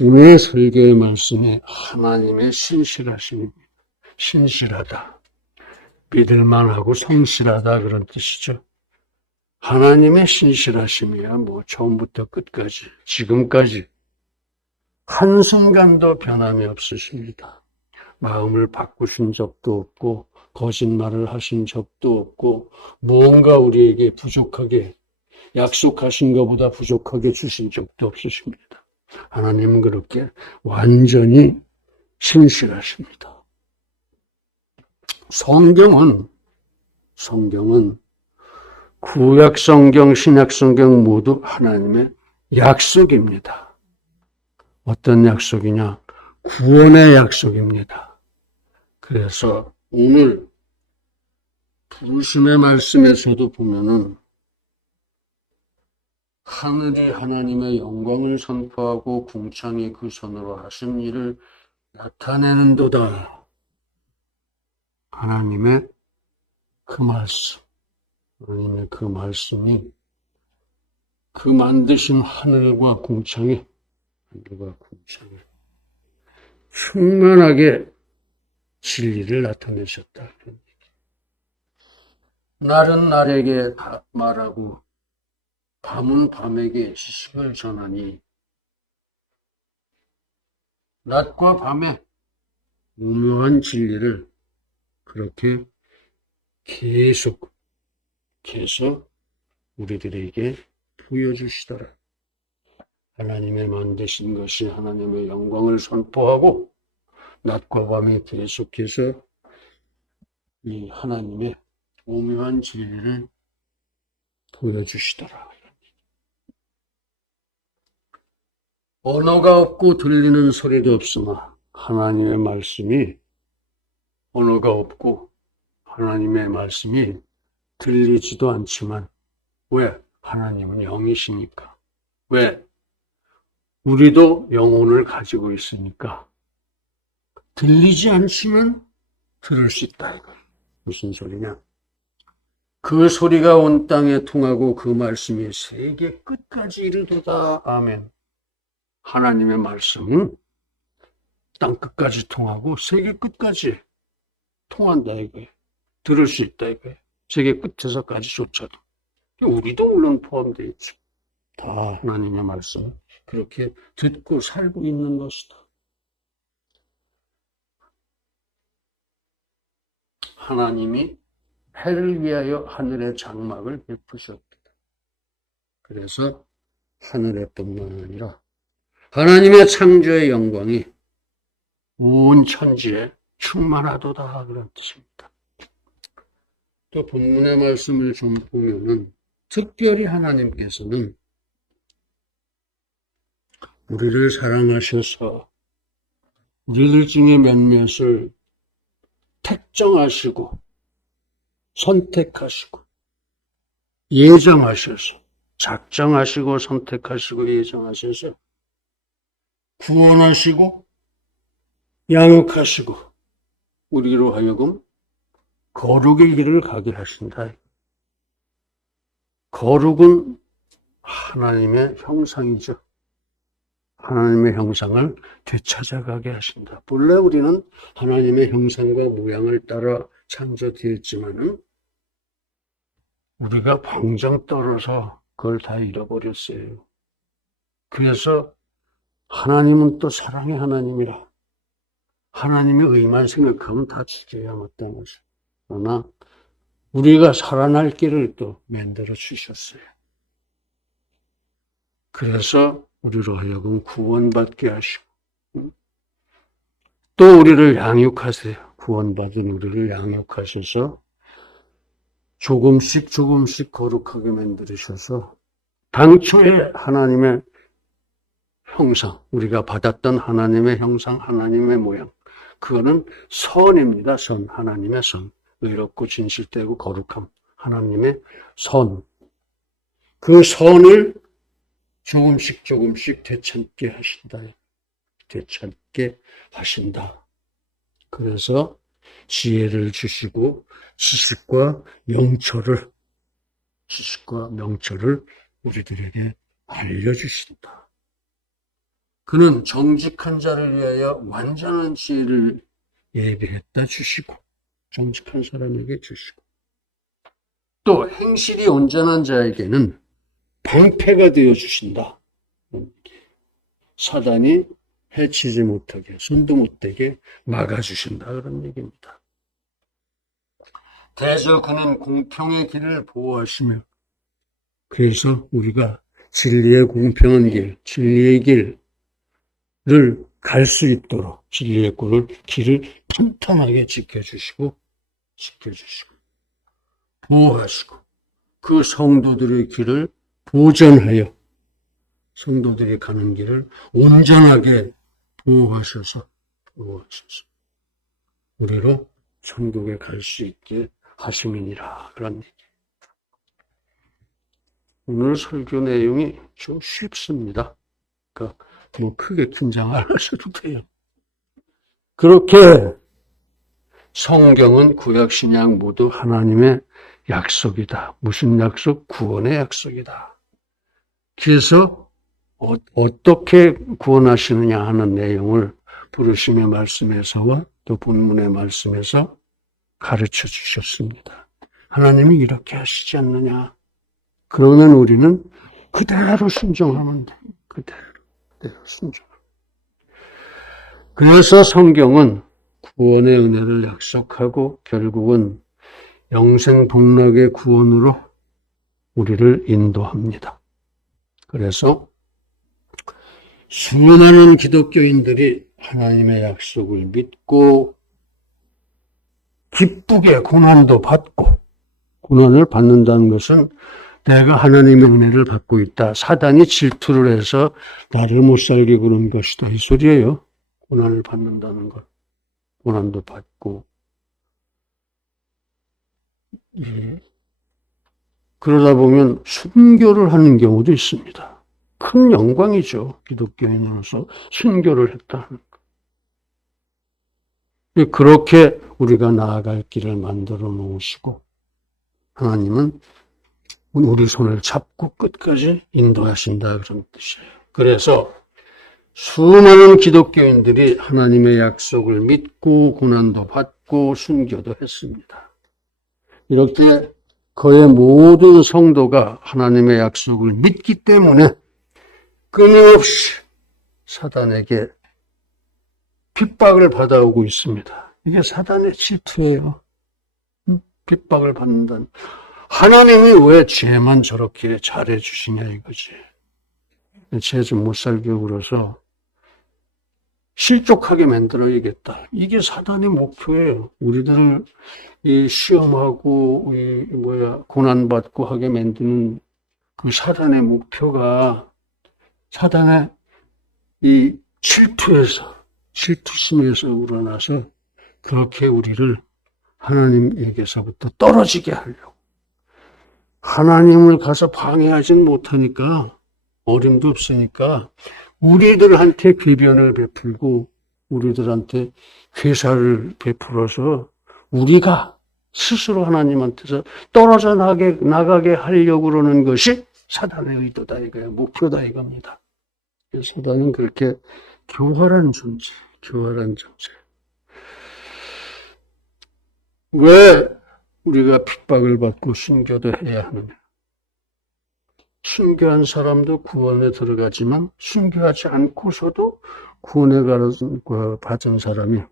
오늘 설교의 말씀이 하나님의 신실하심입니다. 신실하다. 믿을만하고 성실하다 그런 뜻이죠. 하나님의 신실하심이야 처음부터 끝까지 지금까지 한순간도 변함이 없으십니다. 마음을 바꾸신 적도 없고 거짓말을 하신 적도 없고 무언가 우리에게 부족하게 약속하신 것보다 부족하게 주신 적도 없으십니다. 하나님은 그렇게 완전히 신실하십니다. 성경은 구약 성경, 신약 성경 모두 하나님의 약속입니다. 어떤 약속이냐? 구원의 약속입니다. 그래서 오늘 부르심의 말씀에서도 보면은 하늘이 하나님의 영광을 선포하고 궁창이 그 손으로 하신 일을 나타내는도다. 하나님의 그 말씀, 하나님의 그 말씀이 그 만드신 하늘과 궁창에 충만하게 진리를 나타내셨다. 날은 날에게 말하고 밤은 밤에게 지식을 전하니 낮과 밤에 오묘한 진리를 그렇게 계속 우리들에게 보여주시더라. 하나님의 만드신 것이 하나님의 영광을 선포하고 낮과 밤이 계속해서 이 하나님의 오묘한 진리를 보여주시더라. 언어가 없고 들리는 소리도 없으나 하나님의 말씀이 언어가 없고 하나님의 말씀이 들리지도 않지만 왜? 하나님은 영이시니까. 왜? 우리도 영혼을 가지고 있으니까 들리지 않지만 들을 수 있다. 이거 무슨 소리냐? 그 소리가 온 땅에 통하고 그 말씀이 세계 끝까지 이르도다. 아멘. 하나님의 말씀은 땅 끝까지 통하고 세계 끝까지 통한다 이거예요. 들을 수 있다 이거예요. 세계 끝에서까지 쫓아도. 우리도 물론 포함되어 있죠. 다 하나님의 말씀 그렇게 듣고 살고 있는 것이다. 하나님이 해를 위하여 하늘의 장막을 베푸셨다. 그래서 하늘에뿐만 아니라 하나님의 창조의 영광이 온 천지에 충만하도다 그런 뜻입니다. 또 본문의 말씀을 좀 보면은 특별히 하나님께서는 우리를 사랑하셔서 우리들 중에 몇몇을 택정하시고 선택하시고 예정하셔서 작정하시고 선택하시고 예정하셔서 구원하시고 양육하시고 우리로 하여금 거룩의 길을 가게 하신다. 거룩은 하나님의 형상이죠. 하나님의 형상을 되찾아가게 하신다. 본래 우리는 하나님의 형상과 모양을 따라 창조되었지만은 우리가 방정 떨어서 그걸 다 잃어버렸어요. 그래서 하나님은 또 사랑의 하나님이라 하나님의 의만 생각하면 다 죽여야 마땅한 것이죠. 그러나 우리가 살아날 길을 또 만들어 주셨어요. 그래서 우리로 하여금 구원받게 하시고 또 우리를 양육하세요. 구원받은 우리를 양육하셔서 조금씩 거룩하게 만들으셔서 당초에 하나님의 형상, 우리가 받았던 하나님의 형상, 하나님의 모양, 그거는 선입니다. 선, 하나님의 선. 의롭고 진실되고 거룩함, 하나님의 선. 그 선을 조금씩 되찾게 하신다. 되찾게 하신다. 그래서 지혜를 주시고 지식과 명철을 우리들에게 알려주신다. 그는 정직한 자를 위하여 완전한 지혜를 예비했다 주시고, 정직한 사람에게 주시고, 또 행실이 온전한 자에게는 방패가 되어 주신다. 사단이 해치지 못하게, 손도 못되게 막아주신다. 그런 얘기입니다. 대저 그는 공평의 길을 보호하시며, 그래서 우리가 진리의 공평한 길, 진리의 길을 갈 수 있도록 진리의 길을 탄탄하게 지켜주시고, 보호하시고, 그 성도들의 길을 보전하여 성도들이 가는 길을 온전하게 보호하셔서 우리로 천국에 갈 수 있게 하심이니라. 그런 얘기. 오늘 설교 내용이 좀 쉽습니다. 그러니까 뭐 크게 긴장 안 하셔도 돼요. 그렇게 성경은 구약 신약 모두 하나님의 약속이다. 무슨 약속? 구원의 약속이다. 그래서 어떻게 구원하시느냐 하는 내용을 부르심의 말씀에서와 또 본문의 말씀에서 가르쳐 주셨습니다. 하나님이 이렇게 하시지 않느냐. 그러면 우리는 그대로 순종하면 돼. 그대로 순종. 그래서 성경은 구원의 은혜를 약속하고 결국은 영생 복락의 구원으로 우리를 인도합니다. 그래서 수많은 기독교인들이 하나님의 약속을 믿고 기쁘게 고난도 받고, 고난을 받는다는 것은 내가 하나님의 은혜를 받고 있다. 사단이 질투를 해서 나를 못 살게 그런 것이다. 이 소리예요. 고난을 받는다는 것. 고난도 받고. 그러다 보면 순교를 하는 경우도 있습니다. 큰 영광이죠. 기독교인으로서 순교를 했다는 것. 그렇게 우리가 나아갈 길을 만들어 놓으시고 하나님은 우리 손을 잡고 끝까지 인도하신다 그런 뜻이에요. 그래서 수많은 기독교인들이 하나님의 약속을 믿고 고난도 받고 순교도 했습니다. 이렇게 그의 모든 성도가 하나님의 약속을 믿기 때문에 끊임없이 사단에게 핍박을 받아오고 있습니다. 이게 사단의 질투예요. 핍박을 받는다는. 하나님이 왜 죄만 저렇게 잘해 주시냐 이거지. 죄 좀 못 살게 굴어서 실족하게 만들어야겠다. 이게 사단의 목표예요. 우리들을 이 시험하고 고난받고 하게 만드는 그 사단의 목표가 사단의 이 질투심에서 우러나서 그렇게 우리를 하나님에게서부터 떨어지게 하려고. 하나님을 가서 방해하진 못하니까, 어림도 없으니까 우리들한테 궤변을 베풀고 우리들한테 회사를 베풀어서 우리가 스스로 하나님한테서 떨어져 나가게 하려고 그러는 것이 사단의 의도다 이거예요. 목표다 이겁니다. 사단은 그렇게 교활한 존재. 왜 우리가 핍박을 받고 순교도 해야 하느냐? 순교한 사람도 구원에 들어가지만 순교하지 않고서도 구원에 받은 사람이,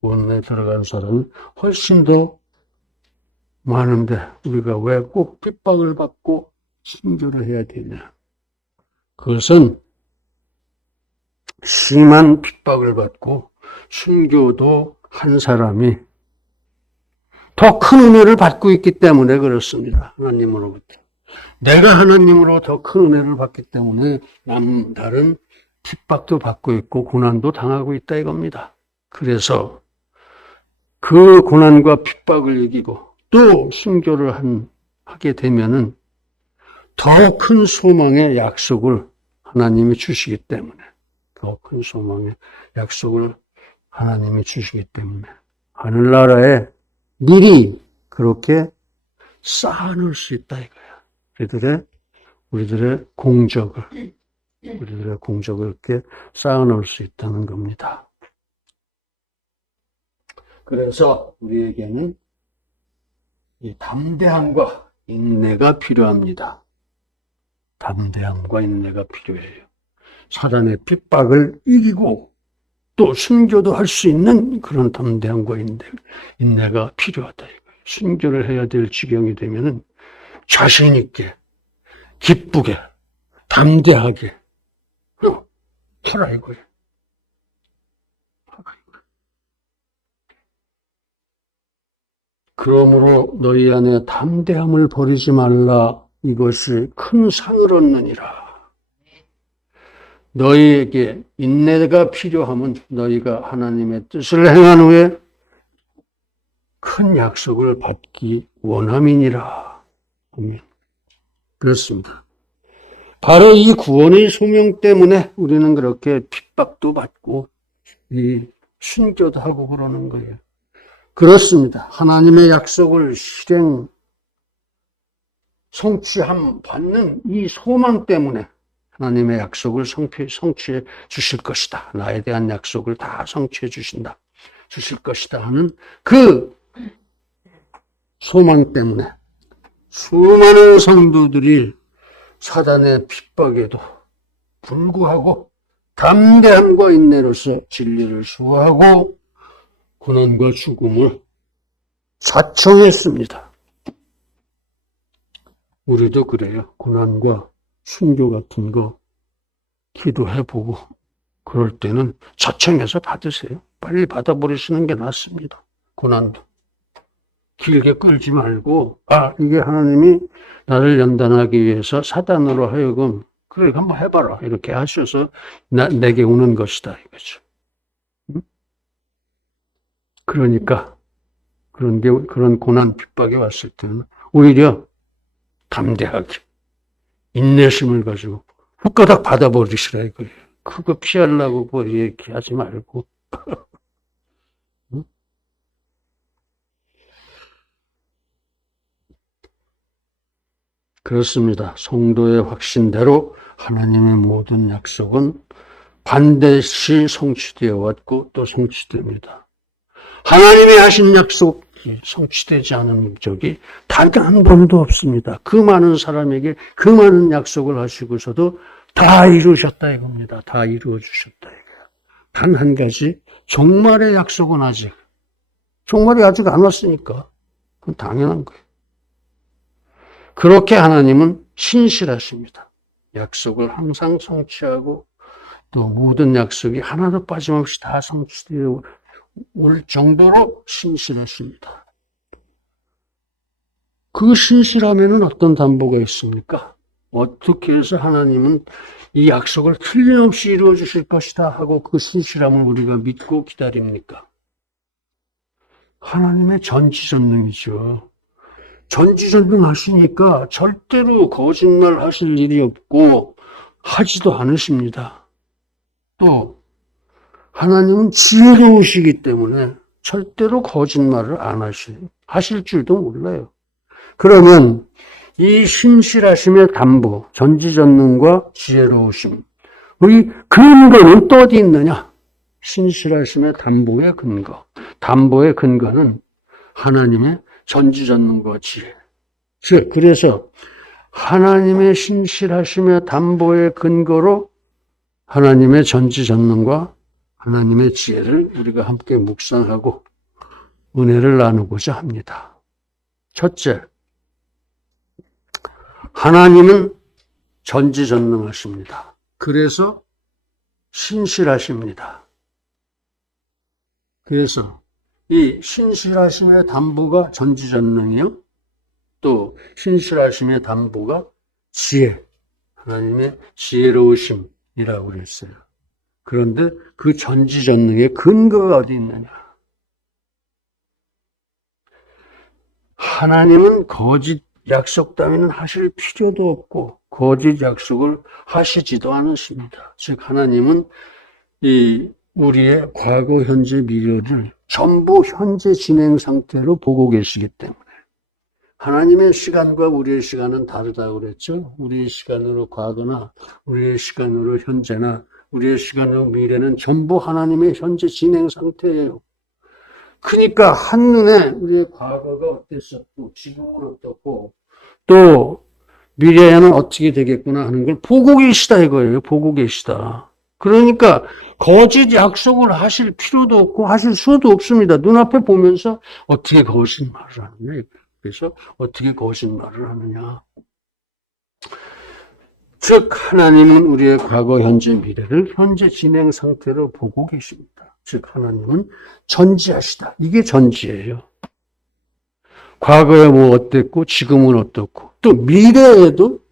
구원에 들어간 사람이 훨씬 더 많은데 우리가 왜 꼭 핍박을 받고 순교를 해야 되냐? 그것은 심한 핍박을 받고 순교도 한 사람이 더 큰 은혜를 받고 있기 때문에 그렇습니다. 하나님으로부터. 내가 하나님으로 더 큰 은혜를 받기 때문에 남다른 핍박도 받고 있고 고난도 당하고 있다 이겁니다. 그래서 그 고난과 핍박을 이기고 또 순교를 하게 되면은 더 큰 소망의 약속을 하나님이 주시기 때문에, 더 큰 소망의 약속을 하나님이 주시기 때문에 하늘나라에 미리 그렇게 쌓아놓을 수 있다 이거야. 우리들의 공적을, 우리들의 공적을 이렇게 쌓아놓을 수 있다는 겁니다. 그래서 우리에게는 이 담대함과 인내가 필요합니다. 담대함과 인내가 필요해요. 사단의 핍박을 이기고 또 순교도 할 수 있는 그런 담대함과 인내가 필요하다. 순교를 해야 될 지경이 되면은 자신 있게, 기쁘게, 담대하게 하라 이거예요. 그러므로 너희 안에 담대함을 버리지 말라. 이것이 큰 상을 얻느니라. 너희에게 인내가 필요하면 너희가 하나님의 뜻을 행한 후에 큰 약속을 받기 원함이니라. 아멘. 그렇습니다. 바로 이 구원의 소명 때문에 우리는 그렇게 핍박도 받고 이 순교도 하고 그러는 거예요. 그렇습니다. 하나님의 약속을 성취함 받는 이 소망 때문에 하나님의 약속을 성취해 주실 것이다. 나에 대한 약속을 다 성취해 주실 것이다 하는 그 소망 때문에 수많은 성도들이 사단의 핍박에도 불구하고 담대함과 인내로서 진리를 수호하고 고난과 죽음을 자청했습니다. 우리도 그래요. 고난과 순교 같은 거 기도해보고 그럴 때는 자청해서 받으세요. 빨리 받아버리시는 게 낫습니다. 고난도. 길게 끌지 말고 이게 하나님이 나를 연단하기 위해서 사단으로 하여금 그래 한번 해봐라 이렇게 하셔서 내게 오는 것이다 이거죠. 그러니까 그런 고난 핍박이 왔을 때는 오히려 담대하게 인내심을 가지고 훅가닥 받아버리시라 이거예요. 그거 피하려고 뭐 얘기하지 말고. 그렇습니다. 성도의 확신대로 하나님의 모든 약속은 반드시 성취되어 왔고 또 성취됩니다. 하나님이 하신 약속이 성취되지 않은 적이 단 한 번도 없습니다. 그 많은 사람에게 그 많은 약속을 하시고서도 다 이루셨다 이겁니다. 다 이루어 주셨다 이거예요. 단 한 가지 종말의 약속은 종말이 아직 안 왔으니까 그건 당연한 거예요. 그렇게 하나님은 신실하십니다. 약속을 항상 성취하고 또 모든 약속이 하나도 빠짐없이 다 성취되어 올 정도로 신실하십니다. 그 신실함에는 어떤 담보가 있습니까? 어떻게 해서 하나님은 이 약속을 틀림없이 이루어 주실 것이다 하고 그 신실함을 우리가 믿고 기다립니까? 하나님의 전지전능이죠. 전지전능하시니까 절대로 거짓말 하실 일이 없고 하지도 않으십니다. 또 하나님은 지혜로우시기 때문에 절대로 거짓말을 안 하실 줄도 몰라요. 그러면 이 신실하심의 담보, 전지전능과 지혜로우심의 근거는 또 어디 있느냐? 신실하심의 담보의 근거. 담보의 근거는 하나님의 전지전능과 지혜. 그래서 하나님의 신실하심의 담보의 근거로 하나님의 전지전능과 하나님의 지혜를 우리가 함께 묵상하고 은혜를 나누고자 합니다. 첫째, 하나님은 전지전능하십니다. 그래서 신실하십니다. 그래서 이 신실하심의 담보가 전지전능이요. 또 신실하심의 담보가 지혜, 하나님의 지혜로우심이라고 그랬어요. 그런데 그 전지전능의 근거가 어디 있느냐? 하나님은 거짓 약속 따위는 하실 필요도 없고 거짓 약속을 하시지도 않으십니다. 즉 하나님은 이 우리의 과거, 현재, 미래를 전부 현재 진행 상태로 보고 계시기 때문에 하나님의 시간과 우리의 시간은 다르다고 그랬죠. 우리의 시간으로 과거나 우리의 시간으로 현재나 우리의 시간으로 미래는 전부 하나님의 현재 진행 상태예요. 그러니까 한눈에 우리의 과거가 어땠었고 지금은 어떻고 또 미래에는 어떻게 되겠구나 하는 걸 보고 계시다 이거예요. 보고 계시다. 그러니까 거짓 약속을 하실 필요도 없고 하실 수도 없습니다. 눈앞에 보면서 어떻게 거짓말을 하느냐. 그래서 어떻게 거짓말을 하느냐. 즉 하나님은 우리의 과거, 현재, 미래를 현재 진행 상태로 보고 계십니다. 즉 하나님은 전지하시다. 이게 전지예요. 과거에 뭐 어땠고 지금은 어떻고 또 미래에도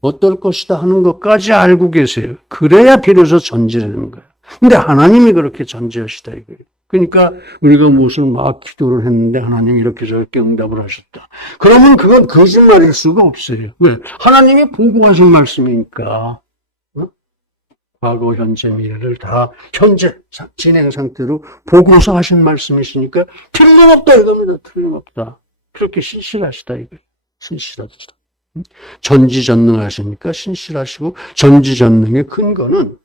어떨 것이다 하는 것까지 알고 계세요. 그래야 비로소 전지라는 거예요. 근데 하나님이 그렇게 전지하시다 이거예요. 그러니까 우리가 무엇을 막 기도를 했는데 하나님이 이렇게 저렇게 응답을 하셨다. 그러면 그건 거짓말일 수가 없어요. 왜? 하나님이 보고하신 말씀이니까. 과거, 현재, 미래를 다 현재 진행 상태로 보고서 하신 말씀이시니까 틀림없다 이겁니다. 틀림없다. 그렇게 신실하시다 이거예요. 신실하시다. 전지전능하시니까 신실하시고 전지전능의 근거는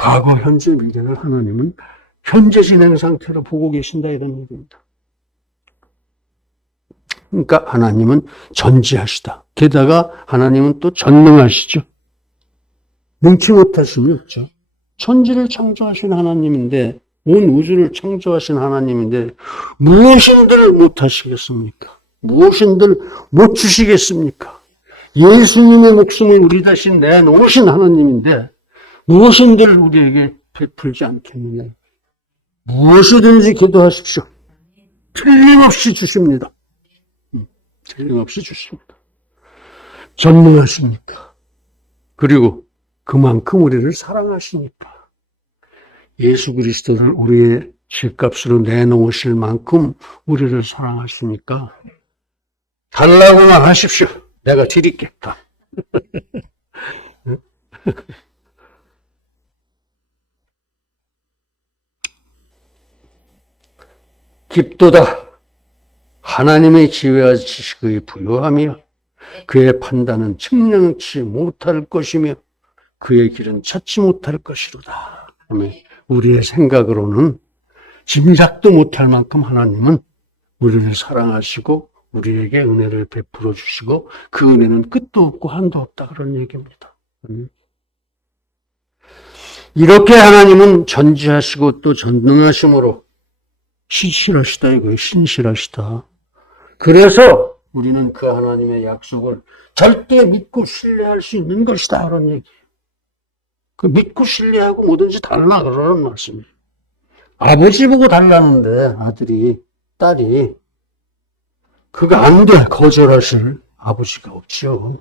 과거, 현재, 미래를 하나님은 현재 진행 상태로 보고 계신다 이런 얘기입니다. 그러니까 하나님은 전지하시다. 게다가 하나님은 또 전능하시죠. 능치 못하심이 없죠. 천지를 창조하신 하나님인데 온 우주를 창조하신 하나님인데 무엇인들 못하시겠습니까? 무엇인들 못 주시겠습니까? 예수님의 목숨을 우리 대신 내놓으신 하나님인데 무엇인들 우리에게 베풀지 않겠느냐. 무엇이든지 기도하십시오. 틀림없이 주십니다. 틀림없이 주십니다. 전능하시니까. 그리고 그만큼 우리를 사랑하시니까. 예수 그리스도를 우리의 죗값으로 내놓으실 만큼 우리를 사랑하시니까 달라고만 하십시오. 내가 드리겠다. 깊도다. 하나님의 지혜와 지식의 부요하며 그의 판단은 측량치 못할 것이며 그의 길은 찾지 못할 것이로다. 우리의 생각으로는 짐작도 못할 만큼 하나님은 우리를 사랑하시고 우리에게 은혜를 베풀어 주시고 그 은혜는 끝도 없고 한도 없다 그런 얘기입니다. 이렇게 하나님은 전지하시고 또 전능하심으로 신실하시다 이거예요. 신실하시다. 그래서 우리는 그 하나님의 약속을 절대 믿고 신뢰할 수 있는 것이다 그런 얘기예요. 그 믿고 신뢰하고 뭐든지 달라 그러는 말씀이에요. 아버지 보고 달라는데 아들이 딸이 그거 안 돼 거절하실 아버지가 없지요.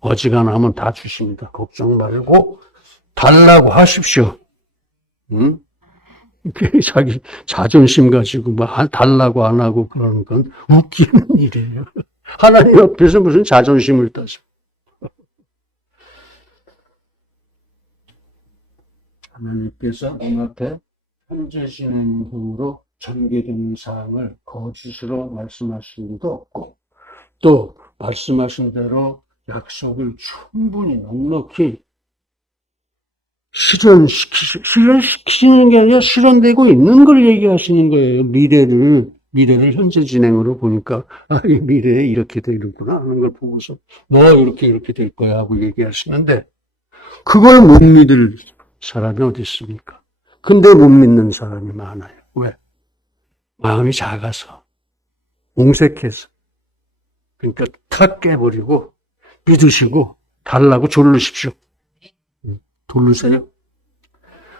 어지간하면 다 주십니다. 걱정 말고 달라고 하십시오. 응? 자기 자존심 가지고 뭐 달라고 안 하고 그러는 건 웃기는 일이에요. 하나님 옆에서 무슨 자존심을 따져. 하나님께서 눈앞에 현재 진행형으로 전개되는 사항을 거짓으로 말씀하신 일도 없고 또 말씀하신 대로 약속을 충분히 넉넉히 실현시키는 게 아니라 실현되고 있는 걸 얘기하시는 거예요. 미래를 현재 진행으로 보니까 이 미래에 이렇게 되는구나 하는 걸 보고서 너 이렇게 될 거야 하고 얘기하시는데 그걸 못 믿을 사람이 어디 있습니까? 근데 못 믿는 사람이 많아요. 왜? 마음이 작아서 옹색해서 그러니까 탁 깨버리고 믿으시고 달라고 조르십시오. 돌르세요.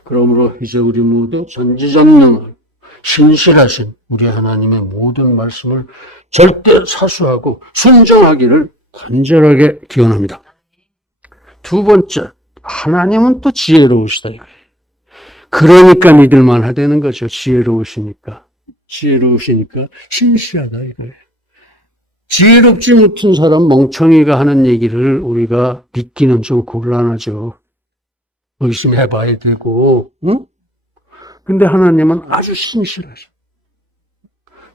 그러므로 이제 우리 모두 전지전능하고 신실하신 우리 하나님의 모든 말씀을 절대 사수하고 순종하기를 간절하게 기원합니다. 두 번째, 하나님은 또 지혜로우시다 이거예요. 그러니까 믿을만 하다는 거죠. 지혜로우시니까 신실하다 이거예요. 지혜롭지 못한 사람 멍청이가 하는 얘기를 우리가 믿기는 좀 곤란하죠. 의심해봐야 되고, 응? 근데 하나님은 아주 신실하셔.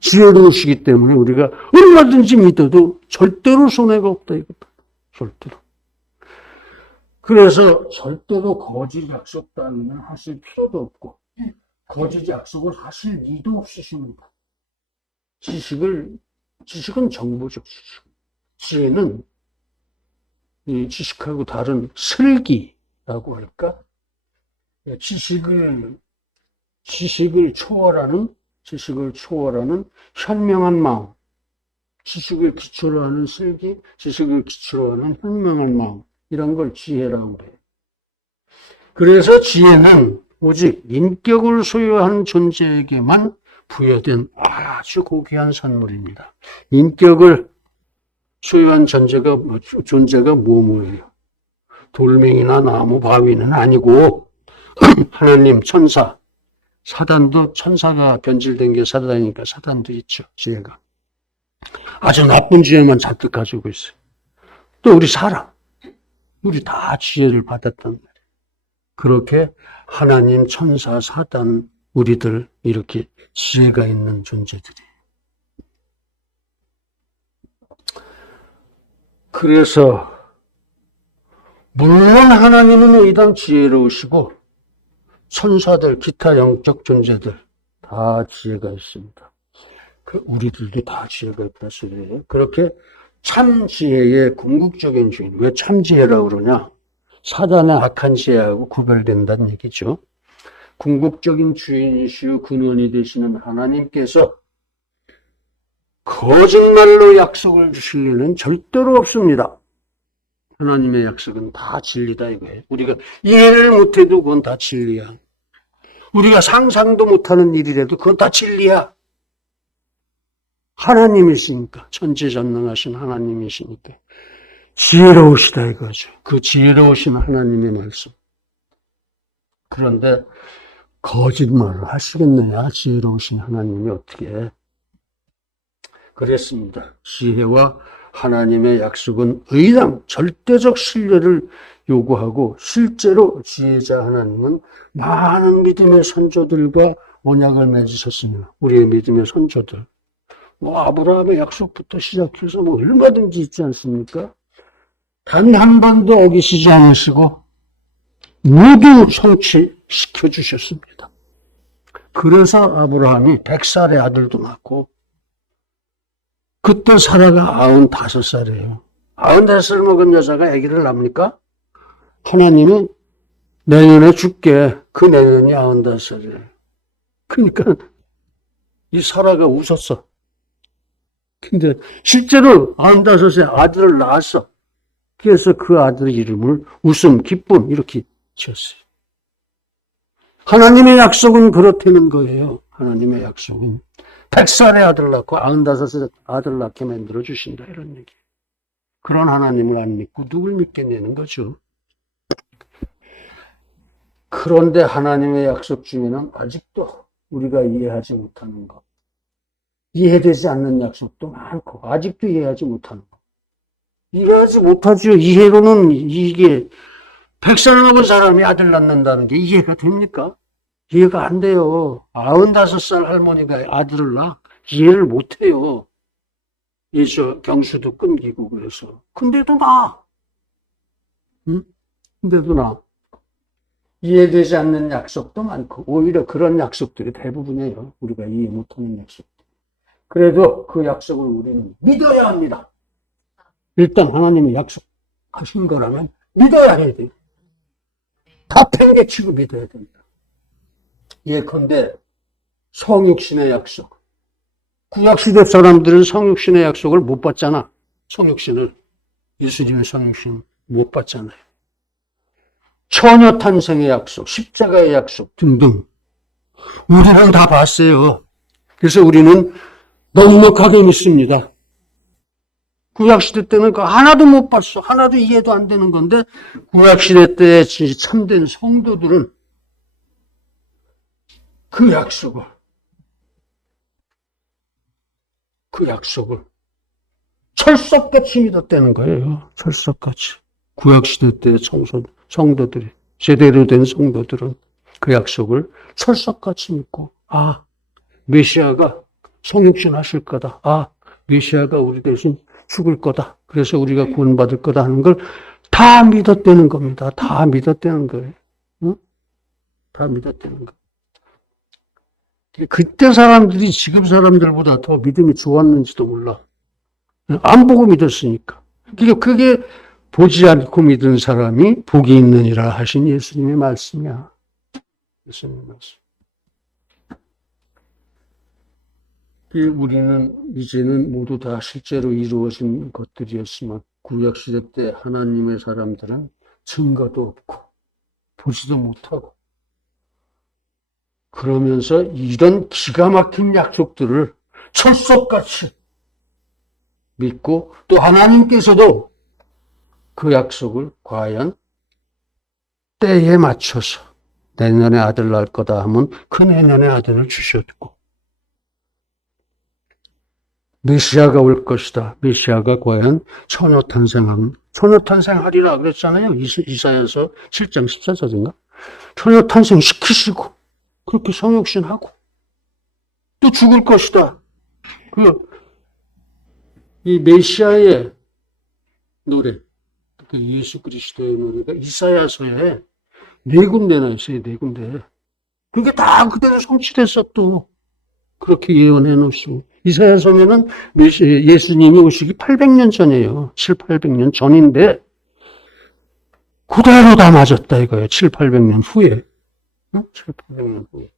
지혜로우시기 때문에 우리가 얼마든지 믿어도 절대로 손해가 없다 이거다. 절대로. 그래서 절대로 거짓 약속 따위는 하실 필요도 없고 거짓 약속을 하실 리도 없으십니다. 지식은 정보적 지식. 지혜는 이 지식하고 다른 슬기라고 할까? 지식을 초월하는 현명한 마음. 지식을 기초로 하는 슬기, 지식을 기초로 하는 현명한 마음. 이런 걸 지혜라고 해요. 그래서 지혜는 오직 인격을 소유한 존재에게만 부여된 아주 고귀한 선물입니다. 인격을 소유한 존재가 뭐예요? 돌멩이나 나무, 바위는 아니고 하나님, 천사, 사단도 천사가 변질된 게 사단이니까 사단도 있죠. 지혜가. 아주 나쁜 지혜만 잔뜩 가지고 있어요. 또 우리 사람, 우리 다 지혜를 받았단 말이에요. 그렇게 하나님, 천사, 사단, 우리들 이렇게 지혜가 있는 존재들이에요. 그래서 물론 하나님은 의당 지혜로우시고 천사들, 기타 영적 존재들 다 지혜가 있습니다. 우리들도 다 지혜가 있다 소리예요. 그렇게 참 지혜의 궁극적인 주인. 왜 참 지혜라고 그러냐? 사단의 악한 지혜하고 구별된다는 얘기죠. 궁극적인 주인이시오 근원이 되시는 하나님께서 거짓말로 약속을 주실 일은 절대로 없습니다. 하나님의 약속은 다 진리다 이거예요. 우리가 이해를 못해도 그건 다 진리야. 우리가 상상도 못하는 일이라도 그건 다 진리야. 하나님이시니까, 천지전능하신 하나님이시니까 지혜로우시다 이거죠. 그 지혜로우신 하나님의 말씀. 그런데 거짓말을 하시겠느냐? 지혜로우신 하나님이 어떻게 해? 그랬습니다. 지혜와 하나님의 약속은 의당 절대적 신뢰를 요구하고 실제로 지혜자 하나님은 많은 믿음의 선조들과 언약을 맺으셨으며 우리의 믿음의 선조들 아브라함의 약속부터 시작해서 얼마든지 있지 않습니까? 단 한 번도 어기시지 않으시고 모두 성취시켜 주셨습니다. 그래서 아브라함이 100살의 아들도 낳고 그때 사라가 95살이에요. 95살 먹은 여자가 아기를 낳습니까? 하나님은 내년에 줄게. 그 내년이 95살이에요. 그러니까 이 사라가 웃었어. 근데 실제로 95세 아들을 낳았어. 그래서 그 아들의 이름을 웃음, 기쁨 이렇게 지었어요. 하나님의 약속은 그렇다는 거예요. 하나님의 약속은 100살의 아들 낳고 95세 아들 낳게 만들어 주신다 이런 얘기. 그런 하나님을 안 믿고 누굴 믿겠냐는 거죠. 그런데 하나님의 약속 중에는 아직도 우리가 이해하지 못하는 것, 이해되지 않는 약속도 많고 아직도 이해하지 못하는 것. 이해하지 못하죠. 이해로는 이게 100살 넘은 사람이 아들 낳는다는 게 이해가 됩니까? 이해가 안 돼요. 95살 할머니가 아들을 낳아. 이해를 못 해요. 경수도 끊기고 그래서. 근데도 나. 응? 근데도 나. 이해되지 않는 약속도 많고, 오히려 그런 약속들이 대부분이에요. 우리가 이해 못하는 약속들. 그래도 그 약속을 우리는 믿어야 합니다. 일단 하나님이 약속하신 거라면 믿어야 해야 돼요. 다 팽개치고 믿어야 됩니다. 예컨대 성육신의 약속. 구약시대 사람들은 성육신의 약속을 못 받잖아. 성육신을. 예수님의 성육신 못 받잖아요. 처녀 탄생의 약속, 십자가의 약속 등등. 우리는 다 봤어요. 그래서 우리는 넉넉하게 믿습니다. 구약시대 때는 그 하나도 못 봤어. 하나도 이해도 안 되는 건데 구약시대 때 참된 성도들은 그 약속을 철석같이 믿었다는 거예요. 철석같이. 구약시대 때 성도들이, 제대로 된 성도들은 그 약속을 철석같이 믿고, 메시아가 성육신 하실 거다. 아, 메시아가 우리 대신 죽을 거다. 그래서 우리가 구원받을 거다 하는 걸 다 믿었다는 겁니다. 다 믿었다는 거예요. 응? 다 믿었다는 거. 그때 사람들이 지금 사람들보다 더 믿음이 좋았는지도 몰라. 안 보고 믿었으니까. 그게 보지 않고 믿은 사람이 복이 있느니라 하신 예수님의 말씀이야. 예수님의 말씀. 우리는 이제는 모두 다 실제로 이루어진 것들이었지만 구약시대 때 하나님의 사람들은 증거도 없고 보지도 못하고 그러면서 이런 기가 막힌 약속들을 철석같이 믿고 또 하나님께서도 그 약속을 과연 때에 맞춰서 내년에 아들 낳을 거다 하면 그 내년에 아들을 주셨고 메시아가 올 것이다. 메시아가 과연 처녀탄생하리라 그랬잖아요. 이사야서 7장 14절인가? 처녀탄생 시키시고 그렇게 성육신하고 또 죽을 것이다. 이 메시아의 노래, 그 예수 그리스도의 노래가 이사야서에 4군데나 있어요. 4군데. 그게 다 그대로 성취됐어 또. 그렇게 예언해 놓으시고. 이사야서면은 예수님이 오시기 800년 전이에요. 700~800년 전인데 그대로 다 맞았다 이거예요. 700~800년 후에. 700~800년 후에.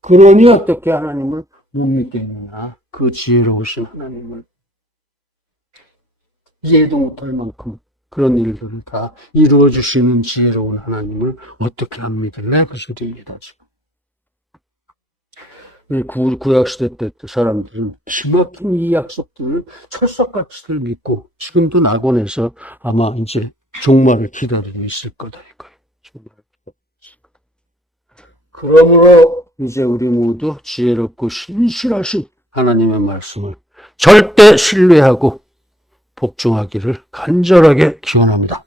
그러니 어떻게 하나님을 못 믿겠느냐. 그 지혜로우신 하나님을. 이해도 못할 만큼 그런 일들을 다 이루어주시는 지혜로운 하나님을 어떻게 안 믿을래? 그 소리입니다. 지금. 구약시대 때 사람들은 기막힌 이 약속들을 철석같이들 믿고 지금도 낙원에서 아마 이제 종말을 기다리고 있을 거다 이거예요. 종말을 기다리고 있을 거다. 그러므로 이제 우리 모두 지혜롭고 신실하신 하나님의 말씀을 절대 신뢰하고 복종하기를 간절하게 기원합니다.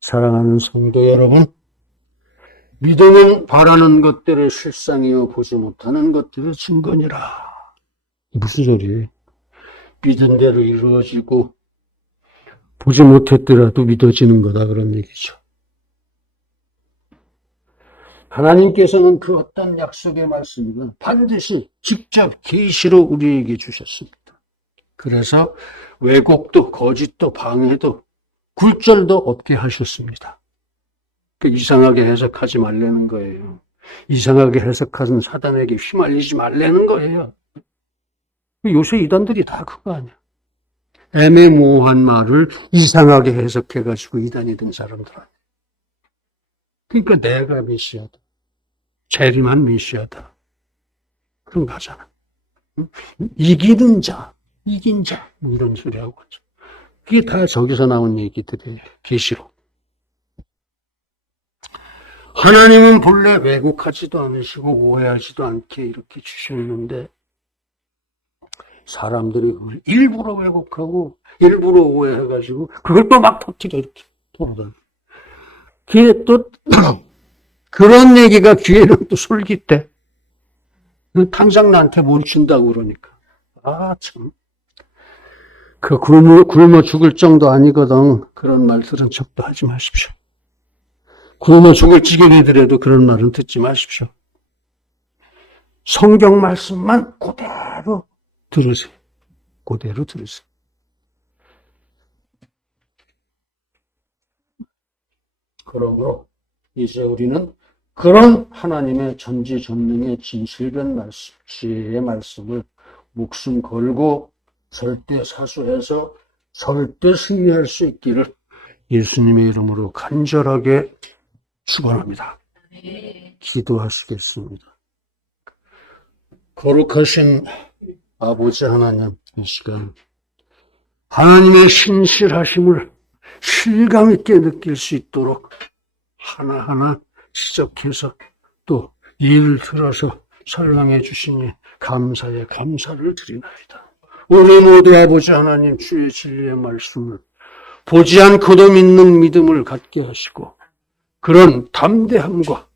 사랑하는 성도 여러분, 믿음은 바라는 것들의 실상이요 보지 못하는 것들의 증거니라. 무슨 소리예요? 믿은 대로 이루어지고 보지 못했더라도 믿어지는 거다 그런 얘기죠. 하나님께서는 그 어떤 약속의 말씀을 반드시 직접 계시로 우리에게 주셨습니다. 그래서 왜곡도 거짓도 방해도 굴절도 없게 하셨습니다. 이상하게 해석하지 말라는 거예요. 이상하게 해석하는 사단에게 휘말리지 말라는 거예요. 요새 이단들이 다 그거 아니야. 애매모호한 말을 이상하게 해석해가지고 이단이 된 사람들 아니야. 그러니까 내가 메시아다. 재림한 메시아다. 그런 거 하잖아. 이기는 자, 이긴 자, 뭐 이런 소리 하고 하죠. 그게 다 저기서 나온 얘기들이에요. 계시록. 하나님은 본래 왜곡하지도 않으시고 오해하지도 않게 이렇게 주셨는데 사람들이 그걸 일부러 왜곡하고 일부러 오해해가지고 그걸 또 막 터뜨려 이렇게 돌아다녀. 그게 또 그런 얘기가 귀에는 또 솔깃해. 당장 나한테 뭘 준다고 그러니까. 아 참. 그 굶어 죽을 정도 아니거든. 그런 말 들은 척도 하지 마십시오. 굶어 죽을 지경이더라도 그런 말은 듣지 마십시오. 성경 말씀만 그대로 들으세요. 그대로 들으세요. 그러므로 이제 우리는 그런 하나님의 전지전능의 진실된 말씀, 지혜의 말씀을 목숨 걸고 절대 사수해서 절대 승리할 수 있기를 예수님의 이름으로 간절하게 축원합니다. 기도하시겠습니다. 거룩하신 아버지 하나님, 이 시간 하나님의 신실하심을 실감 있게 느낄 수 있도록 하나하나 지적해서 또 예를 들어서 설명해 주시니 감사에 감사를 드리나이다. 우리 모두 아버지 하나님 주의 진리의 말씀을 보지 않고도 믿는 믿음을 갖게 하시고 그런 담대함과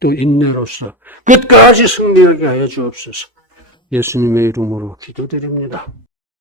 또 인내로서 끝까지 승리하게 하여 주옵소서. 예수님의 이름으로 기도드립니다.